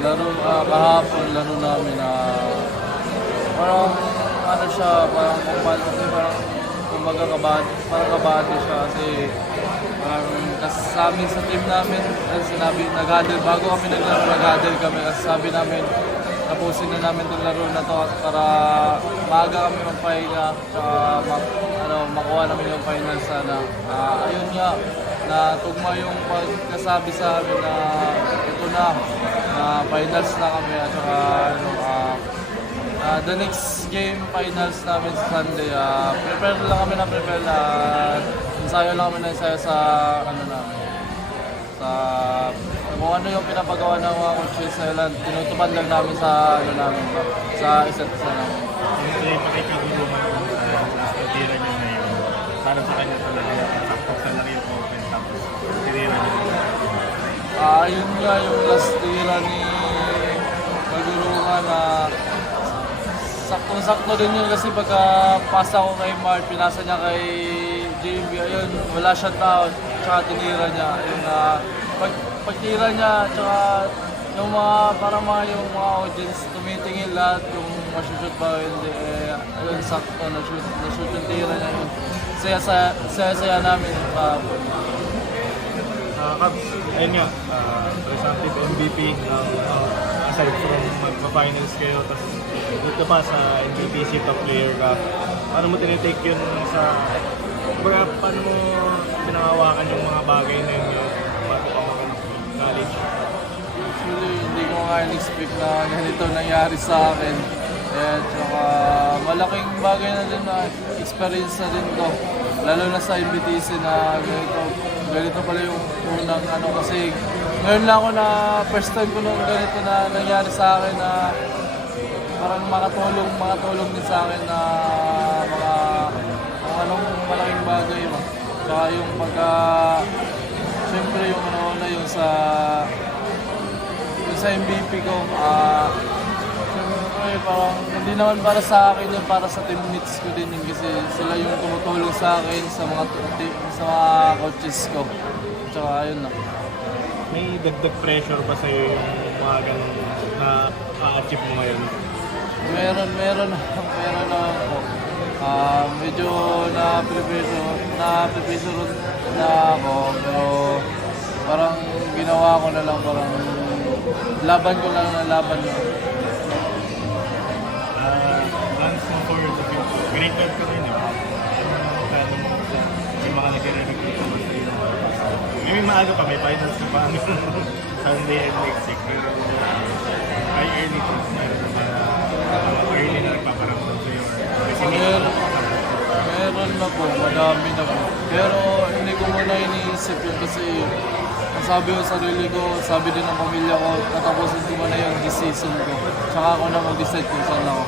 kahapon laro namin na parang ano siya, parang kasi parang kumbaga parang kabado siya kasi parang sa amin sa team namin, sinabi nag-huddle, bago kami naglaro nag-huddle kami kasi sabi namin tapusin na namin itong laro na to para maaga kami magpahinga makuha namin yung final sana. Ayun nga, na tugma yung pagkasabi sa amin na ito na finals na kami at saka the next game finals namin sa Sunday. Prepare lang kami na prepare na ensayo lang kami na ensayo sa namin sa kung ano yung pinapagawa ng mga coaches sa ilan, tinutupad lang namin sa namin sa isa't isa namin. Siyempre, pakikagulungan ko sa tira niyo ngayon. Parang sa kanya talaga sakto sa laki yung open tapos tira niyo. Yun nga yung last tira ni Kagulungan na saktong-sakto din yun kasi pagka pasa ko kay Mark, pinasa niya kay JB, ayun, wala siya tao, tsaka tinira niya. Yung pagtira niya, tsaka yung yung mga audience, tumitingin lahat yung masushoot ba o hindi, ayun, sakto, na-shoot yung tira niya yun. Saya namin yung kahapon. Cubs, ayun nga, presumptive MVP, aside from magpa-finals kayo, tapos dito pa sa MVP seat of player ka, paano mo tinitake yun paano mo pinangawakan yung mga bagay na yun bago ka mag-college? Actually, hindi ko nga in-expect na ganito nangyari sa akin. At saka malaking bagay na din na experience na din to. Lalo na sa MBTC na ganito pala yung unang kasi ngayon lang ako na first time ko nung ganito na nangyari sa akin na parang makatulong din sa akin na anong malaking bagay mo. Saka yung siyempre yung yung sa MVP ko, siyempre parang hindi naman para sa akin yun, para sa teammates ko din yun kasi sila yung tumutulong sa akin sa mga coaches ko. Tsaka ayun na. May dagdag pressure ba sa'yo yung mga ganun na a-achieve mo ngayon? Meron ako. Medyo na-prepare na ako, pero parang ginawa ko na lang, parang laban ko lang na laban ko. Plans mo for the future. Great time ka rin yung mga nag-record dito ba sa'yo? May maaga pa, may finals na pa Sunday and next week. Ay early to early na nagpaparamdam sa'yo. Meron na po, madami na po. Pero hindi ko muna iniisip yun kasi sabi ko sa sarili ko, sabi din ng pamilya ko, tatapusin ko muna yung decision ko. Tsaka ako na mag-decide kung saan ako.